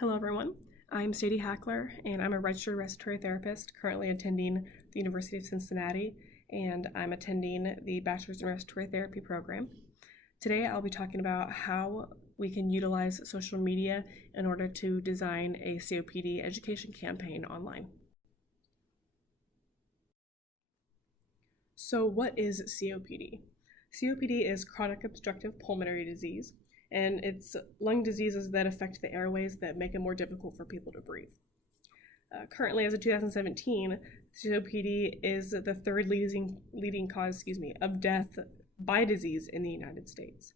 Hello everyone, I'm Sadie Hackler and I'm a registered respiratory therapist currently attending the University of Cincinnati, and I'm attending the Bachelor's in Respiratory Therapy program. Today I'll be talking about how we can utilize social media in order to design a COPD education campaign online. So what is COPD? COPD is chronic obstructive pulmonary disease, and it's lung diseases that affect the airways that make it more difficult for people to breathe. Currently, as of 2017, COPD is the third leading cause of death by disease in the United States.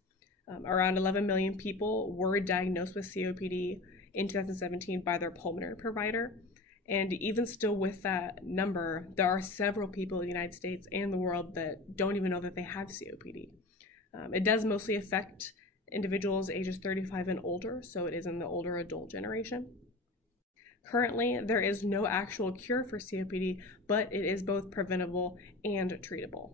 Around 11 million people were diagnosed with COPD in 2017 by their pulmonary provider. And even still with that number, there are several people in the United States and the world that don't even know that they have COPD. It does mostly affect individuals ages 35 and older, so it is in the older adult generation. Currently, there is no actual cure for COPD, but it is both preventable and treatable.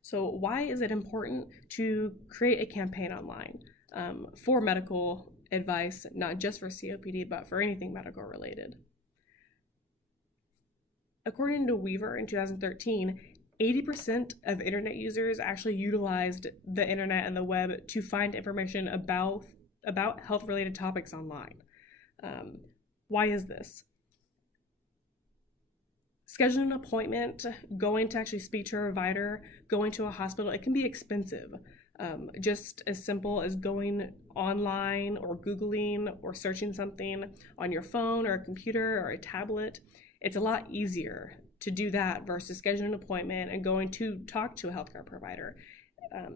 So why is it important to create a campaign online for medical advice, not just for COPD, but for anything medical related? According to Weaver in 2013, 80% of internet users actually utilized the internet and the web to find information about health-related topics online. Why is this? Scheduling an appointment, going to actually speak to a provider, going to a hospital, it can be expensive. Just as simple as going online or Googling or searching something on your phone or a computer or a tablet. It's a lot easier to do that versus scheduling an appointment and going to talk to a healthcare provider.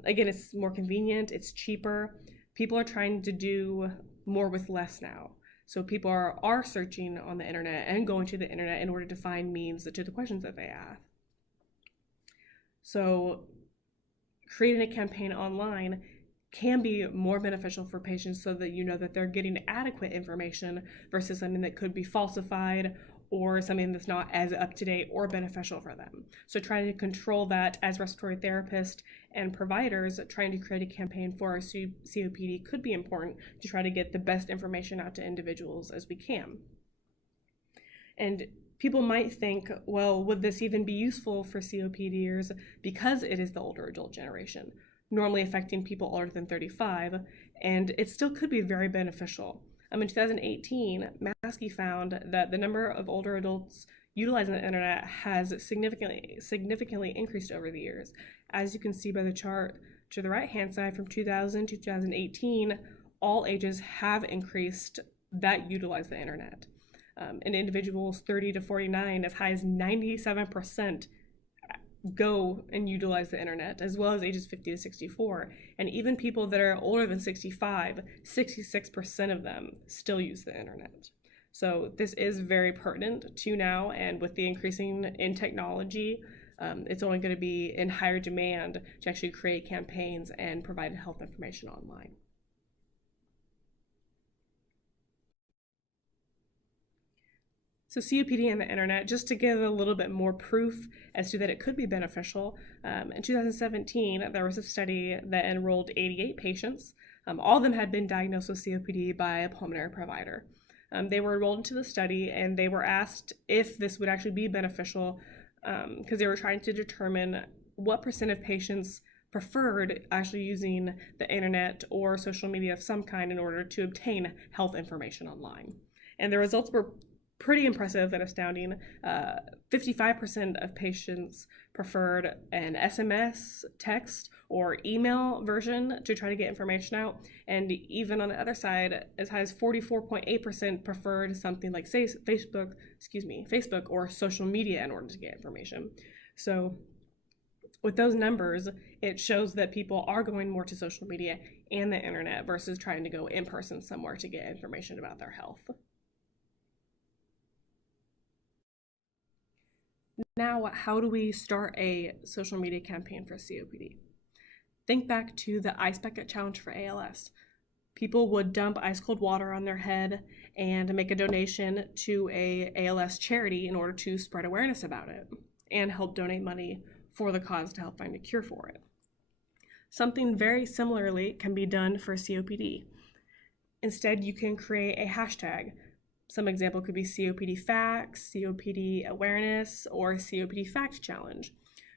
Again, it's more convenient, it's cheaper. People are trying to do more with less now. So people are searching on the internet and going to the internet in order to find means to the questions that they have. So creating a campaign online can be more beneficial for patients so that you know that they're getting adequate information versus something that could be falsified or something that's not as up-to-date or beneficial for them. So trying to control that as respiratory therapists and providers, trying to create a campaign for our COPD could be important to try to get the best information out to individuals as we can. And people might think, well, would this even be useful for COPDers because it is the older adult generation, normally affecting people older than 35, and it still could be very beneficial. In 2018, Maskey found that the number of older adults utilizing the internet has significantly increased over the years. As you can see by the chart to the right-hand side, from 2000 to 2018, all ages have increased that utilize the internet. And individuals 30 to 49, as high as 97% go and utilize the internet, as well as ages 50 to 64. And even people that are older than 65, 66% of them still use the internet. So this is very pertinent to now, and with the increasing in technology, it's only going to be in higher demand to actually create campaigns and provide health information online. So COPD and the internet, just to give a little bit more proof as to that it could be beneficial, in 2017, there was a study that enrolled 88 patients. All of them had been diagnosed with COPD by a pulmonary provider. They were enrolled into the study and they were asked if this would actually be beneficial because they were trying to determine what % of patients preferred actually using the internet or social media of some kind in order to obtain health information online. And the results were pretty impressive and astounding. 55% of patients preferred an SMS, text, or email version to try to get information out. And even on the other side, as high as 44.8% preferred something like Facebook or social media in order to get information. So with those numbers, it shows that people are going more to social media and the internet versus trying to go in person somewhere to get information about their health. Now, how do we start a social media campaign for COPD? Think back to the Ice Bucket Challenge for ALS. People would dump ice cold water on their head and make a donation to a ALS charity in order to spread awareness about it and help donate money for the cause to help find a cure for it. Something very similarly can be done for COPD. Instead, you can create a hashtag. Some example could be COPD facts, COPD awareness, or COPD fact challenge.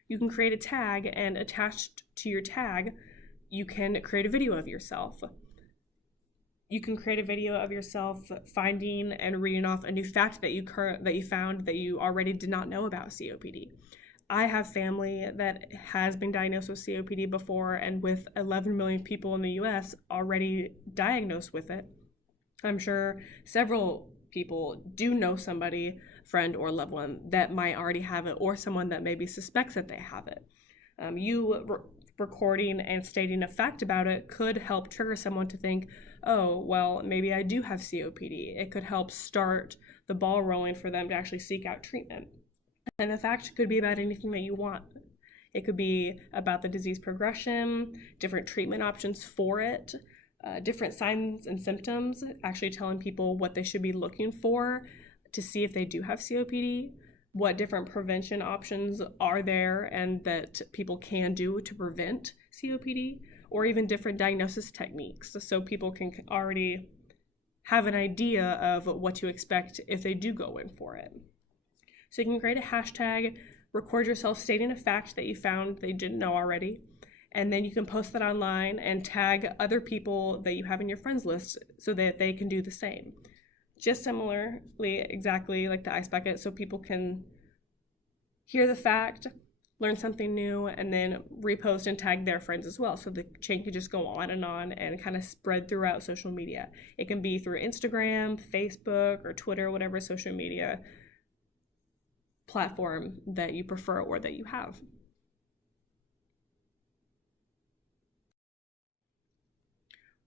You can create a tag, and attached to your tag, you can create a video of yourself. You can create a video of yourself finding and reading off a new fact that you found that you already did not know about COPD. I have family that has been diagnosed with COPD before, and with 11 million people in the US already diagnosed with it, I'm sure several people do know somebody, friend or loved one, that might already have it, or someone that maybe suspects that they have it. Recording and stating a fact about it could help trigger someone to think, oh, well, maybe I do have COPD. It could help start the ball rolling for them to actually seek out treatment. And the fact could be about anything that you want. It could be about the disease progression, different treatment options for it, different signs and symptoms, actually telling people what they should be looking for to see if they do have COPD, what different prevention options are there and that people can do to prevent COPD, or even different diagnosis techniques, so people can already have an idea of what to expect if they do go in for it. So you can create a hashtag, record yourself stating a fact that you found that you didn't know already, and then you can post that online and tag other people that you have in your friends list so that they can do the same. Just similarly, exactly like the ice bucket, so people can hear the fact, learn something new, and then repost and tag their friends as well. So the chain could just go on and kind of spread throughout social media. It can be through Instagram, Facebook, or Twitter, whatever social media platform that you prefer or that you have.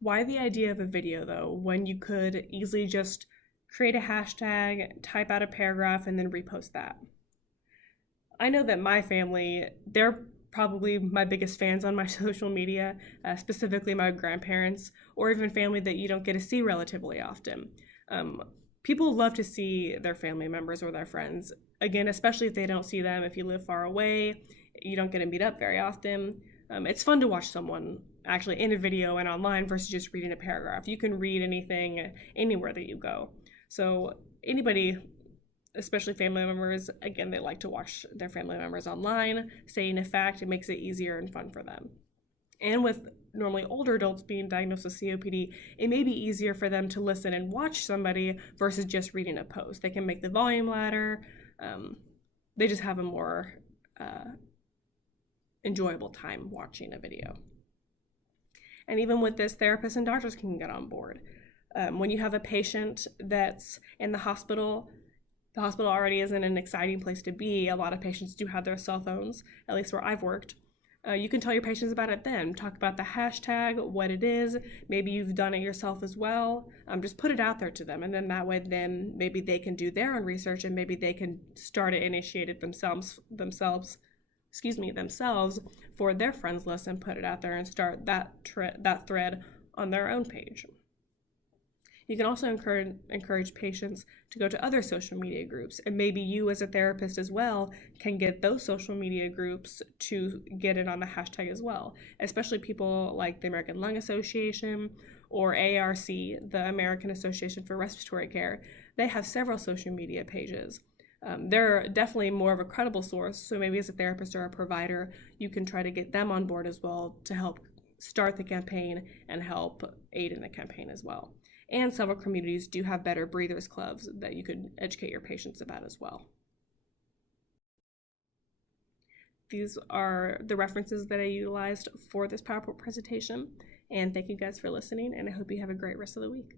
Why the idea of a video, though, when you could easily just create a hashtag, type out a paragraph, and then repost that? I know that my family, they're probably my biggest fans on my social media, specifically my grandparents, or even family that you don't get to see relatively often. People love to see their family members or their friends. Again, especially if they don't see them, if you live far away, you don't get to meet up very often. It's fun to watch someone actually in a video and online versus just reading a paragraph. You can read anything anywhere that you go. So anybody, especially family members, again, they like to watch their family members online, saying a fact. It makes it easier and fun for them. And with normally older adults being diagnosed with COPD, it may be easier for them to listen and watch somebody versus just reading a post. They can make the volume louder. They just have a more enjoyable time watching a video. And even with this, therapists and doctors can get on board. When you have a patient that's in the hospital already isn't an exciting place to be. A lot of patients do have their cell phones, at least where I've worked. You can tell your patients about it then. Talk about the hashtag, what it is. Maybe you've done it yourself as well. Just put it out there to them, and then that way, then maybe they can do their own research, and maybe they can start to initiate it themselves for their friends list and put it out there and start that thread on their own page. You can also encourage patients to go to other social media groups, and maybe you as a therapist as well can get those social media groups to get it on the hashtag as well, especially people like the American Lung Association or ARC, the American Association for Respiratory Care. They have several social media pages. They're definitely more of a credible source, so maybe as a therapist or a provider, you can try to get them on board as well to help start the campaign and help aid in the campaign as well. And several communities do have better breathers clubs that you could educate your patients about as well. These are the references that I utilized for this PowerPoint presentation, and thank you guys for listening, and I hope you have a great rest of the week.